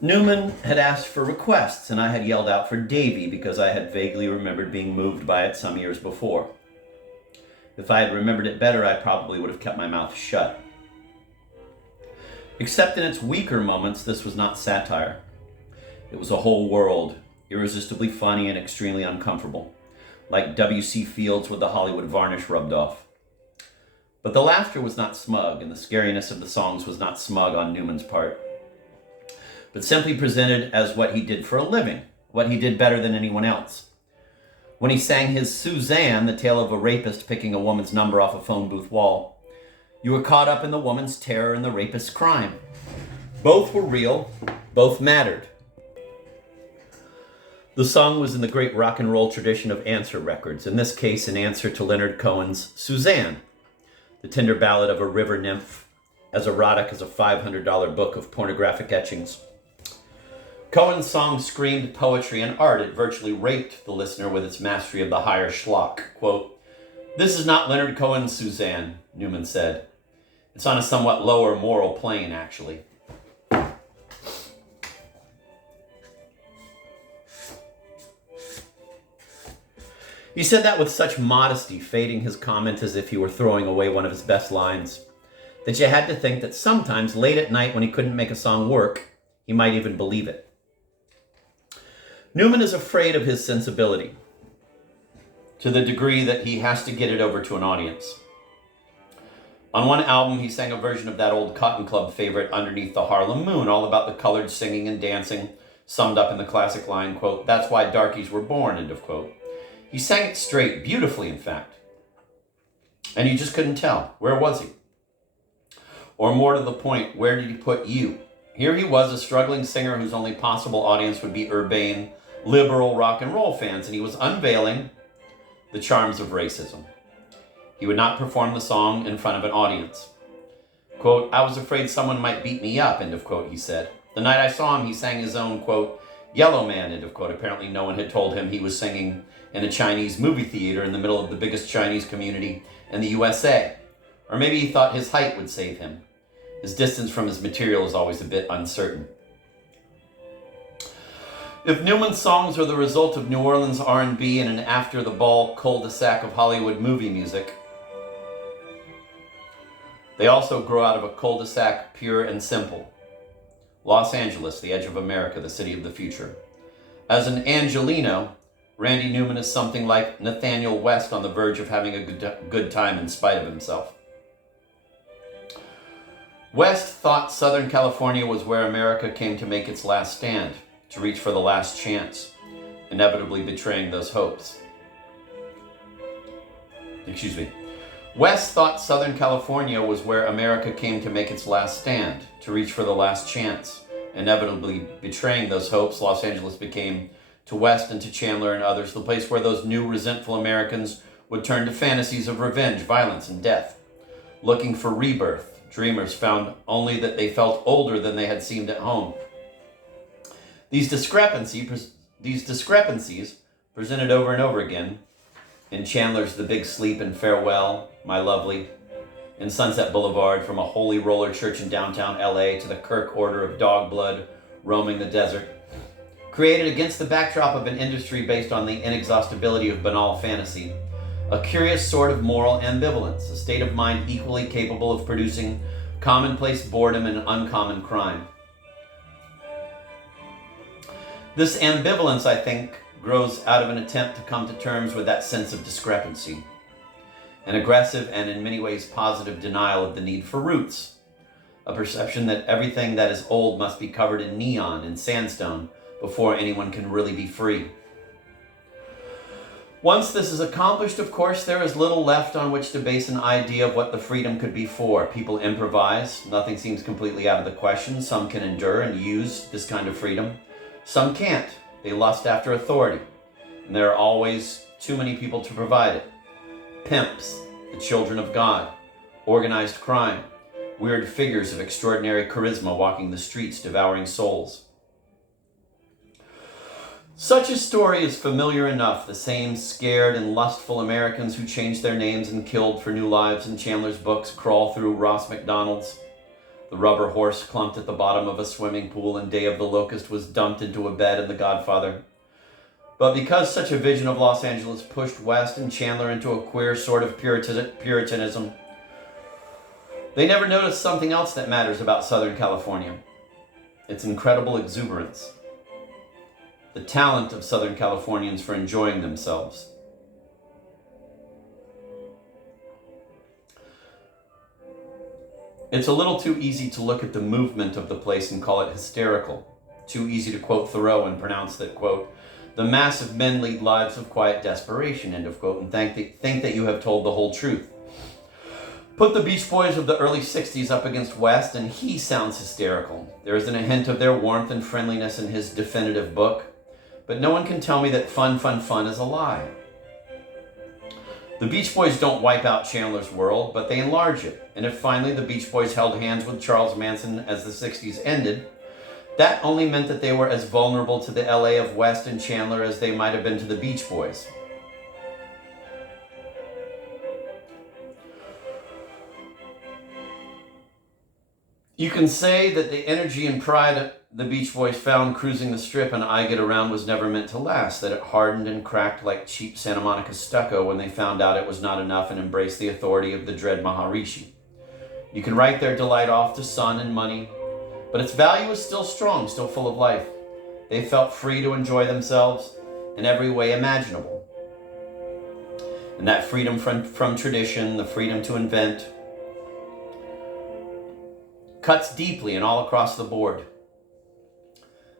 Newman had asked for requests, and I had yelled out for Davy because I had vaguely remembered being moved by it some years before. If I had remembered it better, I probably would have kept my mouth shut. Except in its weaker moments, this was not satire. It was a whole world, irresistibly funny and extremely uncomfortable, like W.C. Fields with the Hollywood varnish rubbed off. But the laughter was not smug, and the scariness of the songs was not smug on Newman's part, but simply presented as what he did for a living, what he did better than anyone else. When he sang his Suzanne, the tale of a rapist picking a woman's number off a phone booth wall, you were caught up in the woman's terror and the rapist's crime. Both were real, both mattered. The song was in the great rock and roll tradition of answer records, in this case an answer to Leonard Cohen's Suzanne, the tender ballad of a river nymph, as erotic as a $500 book of pornographic etchings. Cohen's song screamed poetry and art. It virtually raped the listener with its mastery of the higher schlock. Quote, "This is not Leonard Cohen's Suzanne," Newman said. "It's on a somewhat lower moral plane, actually." He said that with such modesty, fading his comment as if he were throwing away one of his best lines, that you had to think that sometimes late at night when he couldn't make a song work, he might even believe it. Newman is afraid of his sensibility, to the degree that he has to get it over to an audience. On one album, he sang a version of that old Cotton Club favorite, Underneath the Harlem Moon, all about the colored singing and dancing, summed up in the classic line, quote, "That's why darkies were born," end of quote. He sang it straight, beautifully, in fact. And you just couldn't tell. Where was he? Or more to the point, where did he put you? Here he was, a struggling singer whose only possible audience would be urbane, liberal rock and roll fans, and he was unveiling the charms of racism. He would not perform the song in front of an audience. Quote, "I was afraid someone might beat me up," end of quote, he said. The night I saw him, he sang his own, quote, "Yellow Man," end of quote. Apparently no one had told him he was singing in a Chinese movie theater in the middle of the biggest Chinese community in the USA. Or maybe he thought his height would save him. His distance from his material is always a bit uncertain. If Newman's songs are the result of New Orleans R&B and an after-the-ball cul-de-sac of Hollywood movie music, they also grow out of a cul-de-sac pure and simple. Los Angeles, the edge of America, the city of the future. As an Angelino, Randy Newman is something like Nathaniel West on the verge of having a good time in spite of himself. West thought Southern California was where America came to make its last stand, to reach for the last chance, inevitably betraying those hopes. West thought Southern California was where America came to make its last stand, to reach for the last chance, inevitably betraying those hopes. Los Angeles became, to West and to Chandler and others, the place where those new resentful Americans would turn to fantasies of revenge, violence, and death. Looking for rebirth, dreamers found only that they felt older than they had seemed at home. These discrepancies presented over and over again in Chandler's The Big Sleep and Farewell, My Lovely, in Sunset Boulevard, from a holy roller church in downtown LA to the Kirk Order of dog blood roaming the desert, created against the backdrop of an industry based on the inexhaustibility of banal fantasy, a curious sort of moral ambivalence, a state of mind equally capable of producing commonplace boredom and uncommon crime. This ambivalence, I think, grows out of an attempt to come to terms with that sense of discrepancy, an aggressive and in many ways positive denial of the need for roots, a perception that everything that is old must be covered in neon and sandstone before anyone can really be free. Once this is accomplished, of course, there is little left on which to base an idea of what the freedom could be for. People improvise. Nothing seems completely out of the question. Some can endure and use this kind of freedom. Some can't. They lust after authority, and there are always too many people to provide it. Pimps, the children of God, organized crime, weird figures of extraordinary charisma walking the streets devouring souls. Such a story is familiar enough, the same scared and lustful Americans who changed their names and killed for new lives in Chandler's books crawl through Ross MacDonald's. The rubber horse clumped at the bottom of a swimming pool, and Day of the Locust was dumped into a bed in The Godfather. But because such a vision of Los Angeles pushed West and Chandler into a queer sort of Puritanism, they never noticed something else that matters about Southern California: its incredible exuberance, the talent of Southern Californians for enjoying themselves. It's a little too easy to look at the movement of the place and call it hysterical. Too easy to quote Thoreau and pronounce that, quote, "The mass of men lead lives of quiet desperation," end of quote, and think that you have told the whole truth. Put the Beach Boys of the early 60s up against West, and he sounds hysterical. There isn't a hint of their warmth and friendliness in his definitive book, but no one can tell me that fun is a lie. The Beach Boys don't wipe out Chandler's world, but they enlarge it. And if finally the Beach Boys held hands with Charles Manson as the 60s ended, that only meant that they were as vulnerable to the LA of West and Chandler as they might have been to the Beach Boys. You can say that the energy and pride the Beach Boys found cruising the Strip and I Get Around was never meant to last, that it hardened and cracked like cheap Santa Monica stucco when they found out it was not enough and embraced the authority of the dread Maharishi. You can write their delight off to sun and money, but its value is still strong, still full of life. They felt free to enjoy themselves in every way imaginable. And that freedom from tradition, the freedom to invent, cuts deeply and all across the board.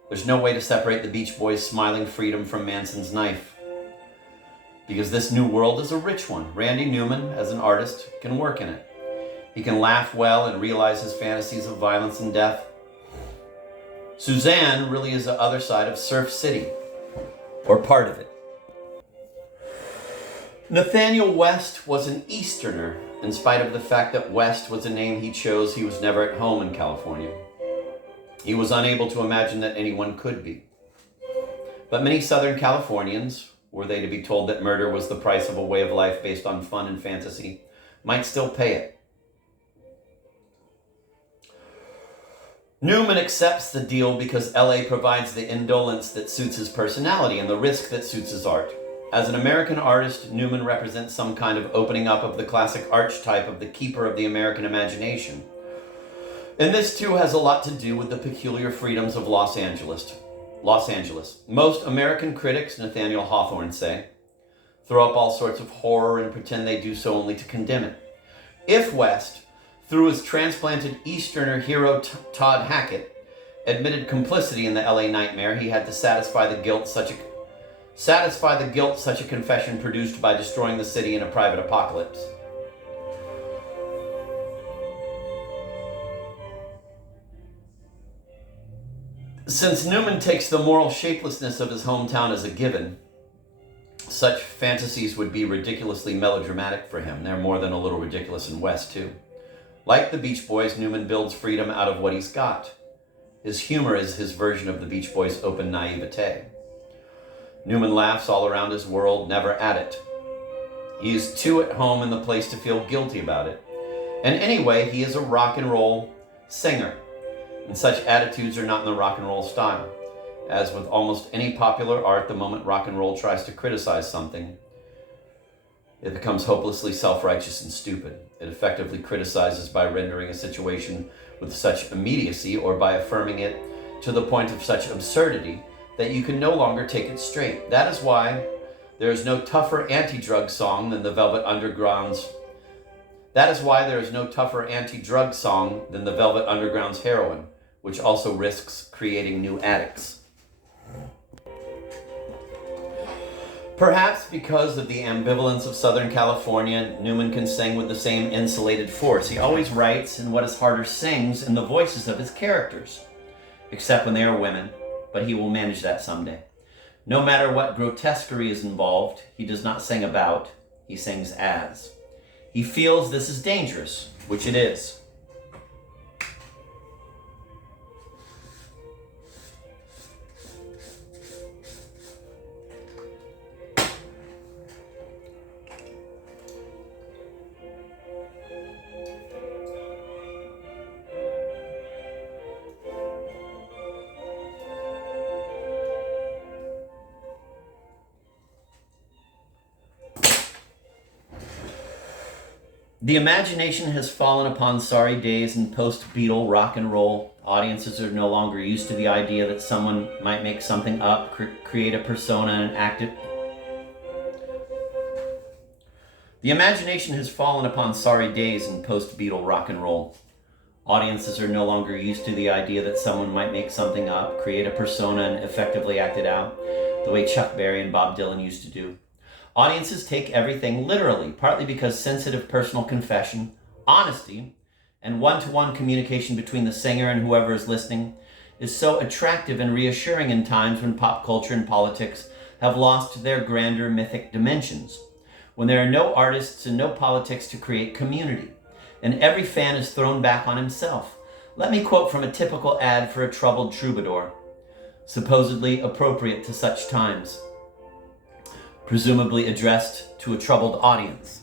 There's no way to separate the Beach Boys' smiling freedom from Manson's knife, because this new world is a rich one. Randy Newman, as an artist, can work in it. He can laugh well and realize his fantasies of violence and death. Suzanne really is the other side of Surf City, or part of it. Nathaniel West was an Easterner, in spite of the fact that West was a name he chose. He was never at home in California. He was unable to imagine that anyone could be. But many Southern Californians, were they to be told that murder was the price of a way of life based on fun and fantasy, might still pay it. Newman accepts the deal because LA provides the indolence that suits his personality and the risk that suits his art. As an American artist, Newman represents some kind of opening up of the classic archetype of the keeper of the American imagination. And this too has a lot to do with the peculiar freedoms of Los Angeles. Most American critics, Nathaniel Hawthorne say, throw up all sorts of horror and pretend they do so only to condemn it. If West, through his transplanted Easterner hero Todd Hackett, admitted complicity in the LA nightmare, he had to satisfy the guilt such a confession produced by destroying the city in a private apocalypse. Since Newman takes the moral shapelessness of his hometown as a given, such fantasies would be ridiculously melodramatic for him. They're more than a little ridiculous in West, too. Like the Beach Boys, Newman builds freedom out of what he's got. His humor is his version of the Beach Boys' open naivete. Newman laughs all around his world, never at it. He is too at home in the place to feel guilty about it. And anyway, he is a rock and roll singer, and such attitudes are not in the rock and roll style. As with almost any popular art, the moment rock and roll tries to criticize something, it becomes hopelessly self-righteous and stupid. It effectively criticizes by rendering a situation with such immediacy or by affirming it to the point of such absurdity that you can no longer take it straight. That is why there is no tougher anti-drug song than the Velvet Underground's Heroin, which also risks creating new addicts. Perhaps because of the ambivalence of Southern California, Newman can sing with the same insulated force. He always writes, and what is harder, sings in the voices of his characters, except when they are women, but he will manage that someday. No matter what grotesquerie is involved, he does not sing about, he sings as. He feels this is dangerous, which it is. The imagination has fallen upon sorry days in post-Beatle rock and roll. Audiences are no longer used to the idea that someone might make something up, create a persona, and act it. The imagination has fallen upon sorry days in post-Beatle rock and roll. Audiences are no longer used to the idea that someone might make something up, create a persona, and effectively act it out, the way Chuck Berry and Bob Dylan used to do. Audiences take everything literally, partly because sensitive personal confession, honesty, and one-to-one communication between the singer and whoever is listening is so attractive and reassuring in times when pop culture and politics have lost their grander mythic dimensions, when there are no artists and no politics to create community, and every fan is thrown back on himself. Let me quote from a typical ad for a troubled troubadour, supposedly appropriate to such times, presumably addressed to a troubled audience.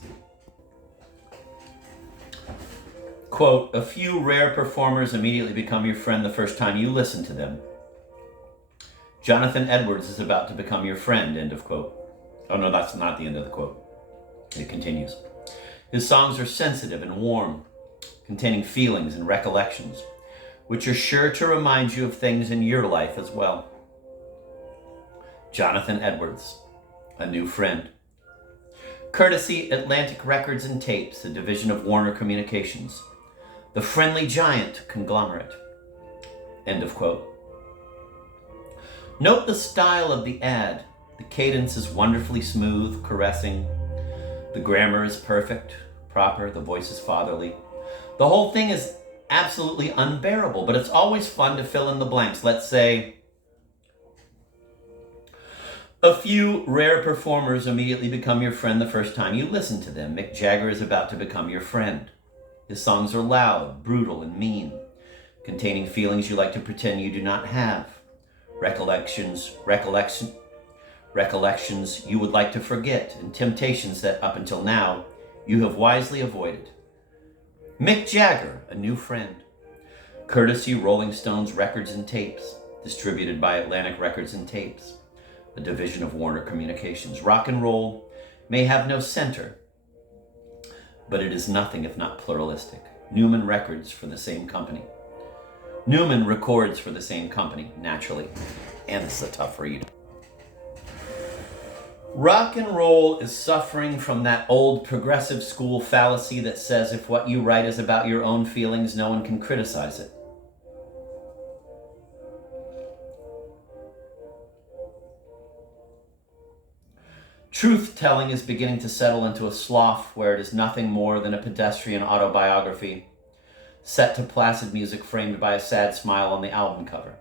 Quote, "A few rare performers immediately become your friend the first time you listen to them. Jonathan Edwards is about to become your friend," end of quote. Oh no, that's not the end of the quote. It continues. "His songs are sensitive and warm, containing feelings and recollections, which are sure to remind you of things in your life as well." Jonathan Edwards, a new friend. Courtesy Atlantic Records and Tapes, a division of Warner Communications. The friendly giant conglomerate. End of quote. Note the style of the ad. The cadence is wonderfully smooth, caressing. The grammar is perfect, proper. The voice is fatherly. The whole thing is absolutely unbearable, but it's always fun to fill in the blanks. Let's say, "A few rare performers immediately become your friend the first time you listen to them. Mick Jagger is about to become your friend. His songs are loud, brutal, and mean, containing feelings you like to pretend you do not have. Recollections you would like to forget, and temptations that up until now you have wisely avoided. Mick Jagger, a new friend." Courtesy Rolling Stones Records and Tapes, distributed by Atlantic Records and Tapes, a division of Warner Communications. Rock and roll may have no center, but it is nothing if not pluralistic. Newman Records for the same company. Newman records for the same company, naturally. And this is a tough read. Rock and roll is suffering from that old progressive school fallacy that says if what you write is about your own feelings, no one can criticize it. Truth-telling is beginning to settle into a slough where it is nothing more than a pedestrian autobiography, set to placid music framed by a sad smile on the album cover.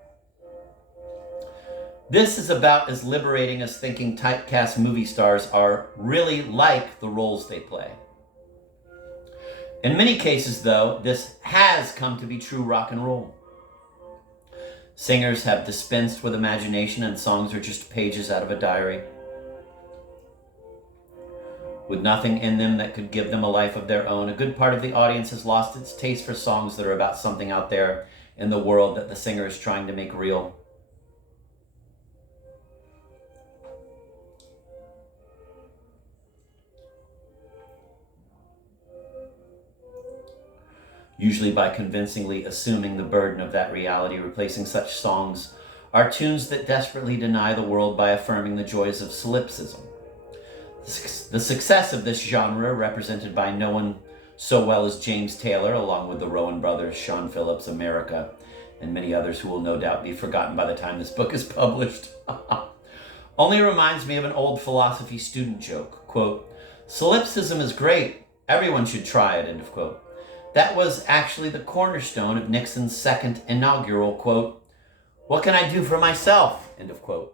This is about as liberating as thinking typecast movie stars are really like the roles they play. In many cases, though, this has come to be true rock and roll. Singers have dispensed with imagination and songs are just pages out of a diary, with nothing in them that could give them a life of their own. A good part of the audience has lost its taste for songs that are about something out there in the world that the singer is trying to make real. Usually by convincingly assuming the burden of that reality, replacing such songs are tunes that desperately deny the world by affirming the joys of solipsism. The success of this genre, represented by no one so well as James Taylor, along with the Rowan brothers, Sean Phillips, America, and many others who will no doubt be forgotten by the time this book is published, only reminds me of an old philosophy student joke. Quote, "Solipsism is great. Everyone should try it," end of quote. That was actually the cornerstone of Nixon's second inaugural, quote, "What can I do for myself?" end of quote.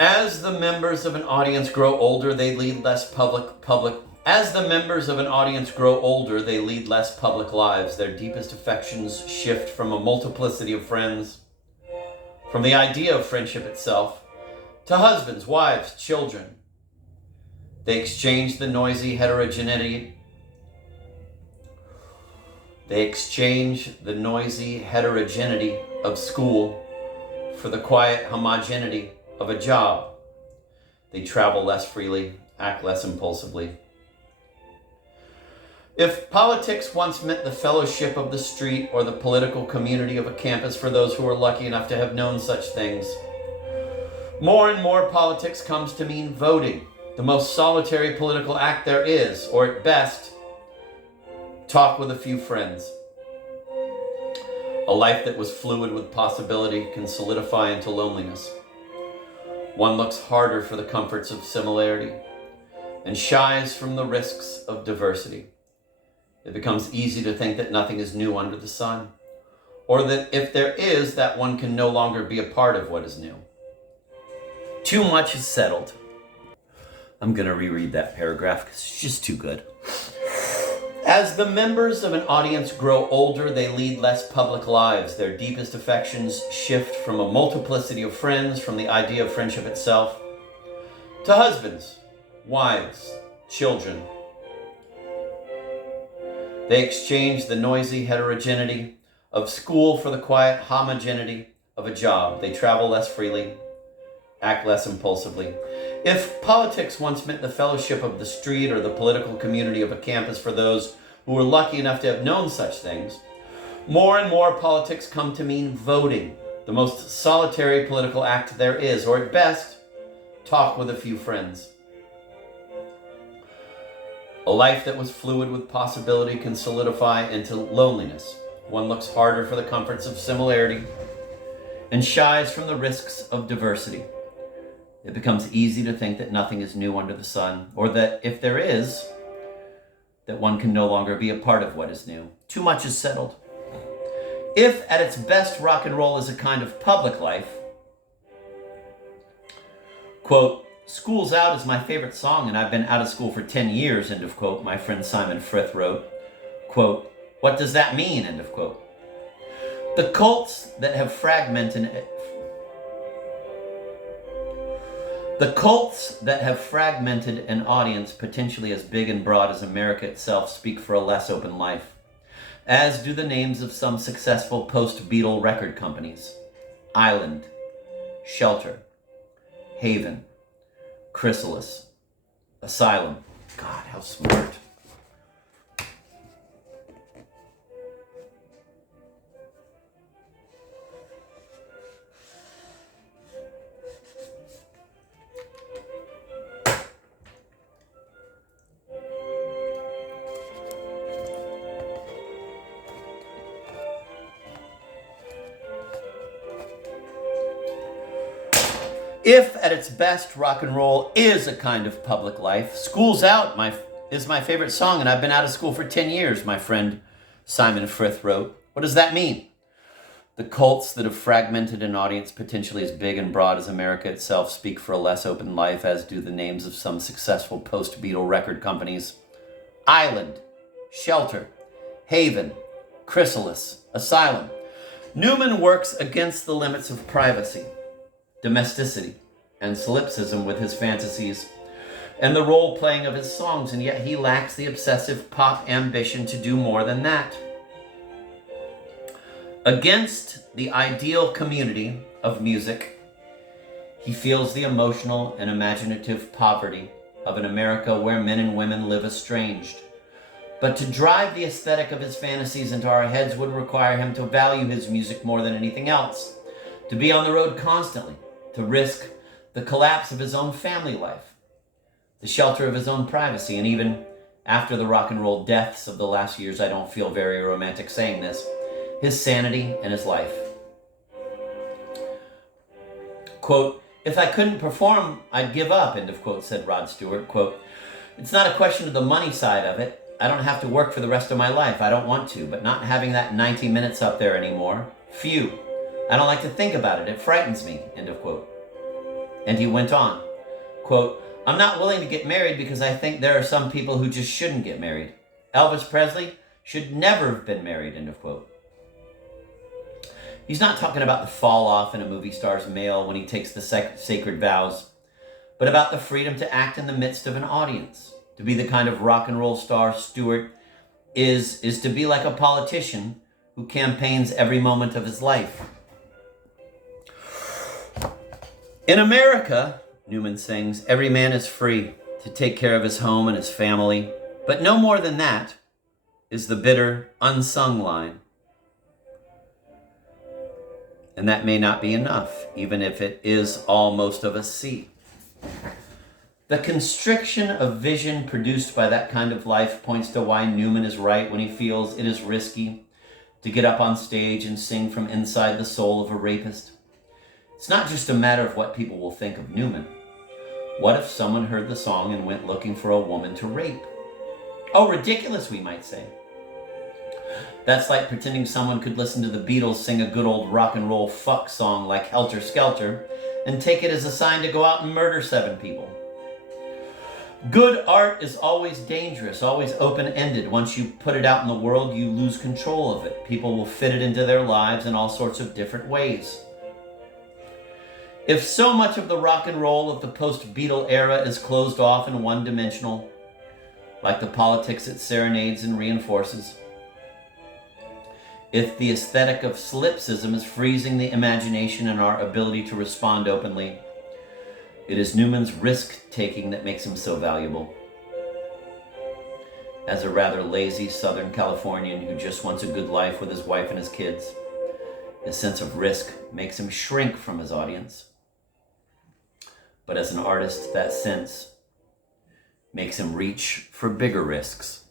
As the members of an audience grow older, they lead less public lives. Their deepest affections shift from a multiplicity of friends, from the idea of friendship itself, to husbands, wives, children. They exchange the noisy heterogeneity of school for the quiet homogeneity of a job. They travel less freely act less impulsively. If politics once meant the fellowship of the street or the political community of a campus for those who were lucky enough to have known such things, more and more politics comes to mean voting, the most solitary political act there is, or at best, talk with a few friends. A life that was fluid with possibility can solidify into loneliness. One looks harder for the comforts of similarity and shies from the risks of diversity. It becomes easy to think that nothing is new under the sun, or that if there is, that one can no longer be a part of what is new. Too much is settled. I'm going to reread that paragraph because it's just too good. As the members of an audience grow older, they lead less public lives. Their deepest affections shift from a multiplicity of friends, from the idea of friendship itself, to husbands, wives, children. They exchange the noisy heterogeneity of school for the quiet homogeneity of a job. They travel less freely, act less impulsively. If politics once meant the fellowship of the street or the political community of a campus for those who were lucky enough to have known such things, more and more politics come to mean voting, the most solitary political act there is, or at best, talk with a few friends. A life that was fluid with possibility can solidify into loneliness. One looks harder for the comforts of similarity and shies from the risks of diversity. It becomes easy to think that nothing is new under the sun, or that if there is, that one can no longer be a part of what is new. Too much is settled. If at its best rock and roll is a kind of public life, quote, "School's Out is my favorite song and I've been out of school for 10 years, end of quote, my friend Simon Frith wrote. Quote, "What does that mean?" End of quote. The cults that have fragmented an audience potentially as big and broad as America itself speak for a less open life, as do the names of some successful post-Beatle record companies: Island, Shelter, Haven, Chrysalis, Asylum. God, how smart. If at its best rock and roll is a kind of public life, "School's Out" is my favorite song and I've been out of school for 10 years, my friend Simon Frith wrote. What does that mean? The cults that have fragmented an audience potentially as big and broad as America itself speak for a less open life, as do the names of some successful post-Beatle record companies: Island, Shelter, Haven, Chrysalis, Asylum. Newman works against the limits of privacy, domesticity, and solipsism with his fantasies and the role-playing of his songs, and yet he lacks the obsessive pop ambition to do more than that. Against the ideal community of music, he feels the emotional and imaginative poverty of an America where men and women live estranged. But to drive the aesthetic of his fantasies into our heads would require him to value his music more than anything else, to be on the road constantly, to risk the collapse of his own family life, the shelter of his own privacy, and even after the rock and roll deaths of the last years, I don't feel very romantic saying this, his sanity and his life. Quote, "If I couldn't perform, I'd give up," end of quote, said Rod Stewart. Quote, "It's not a question of the money side of it. I don't have to work for the rest of my life. I don't want to, but not having that 90 minutes up there anymore. Phew. I don't like to think about it. It frightens me," end of quote. And he went on, quote, "I'm not willing to get married because I think there are some people who just shouldn't get married. Elvis Presley should never have been married," end of quote. He's not talking about the fall off in a movie star's male when he takes the sacred vows, but about the freedom to act in the midst of an audience. To be the kind of rock and roll star Stewart is to be like a politician who campaigns every moment of his life. In America, Newman sings, every man is free to take care of his home and his family. But no more than that is the bitter, unsung line. And that may not be enough, even if it is all most of us see. The constriction of vision produced by that kind of life points to why Newman is right when he feels it is risky to get up on stage and sing from inside the soul of a rapist. It's not just a matter of what people will think of Newman. What if someone heard the song and went looking for a woman to rape? Oh, ridiculous, we might say. That's like pretending someone could listen to the Beatles sing a good old rock and roll fuck song like Helter Skelter and take it as a sign to go out and murder 7 people. Good art is always dangerous, always open-ended. Once you put it out in the world, you lose control of it. People will fit it into their lives in all sorts of different ways. If so much of the rock and roll of the post-Beatle era is closed off and one-dimensional, like the politics it serenades and reinforces, if the aesthetic of solipsism is freezing the imagination and our ability to respond openly, it is Newman's risk-taking that makes him so valuable. As a rather lazy Southern Californian who just wants a good life with his wife and his kids, his sense of risk makes him shrink from his audience. But as an artist, that sense makes him reach for bigger risks.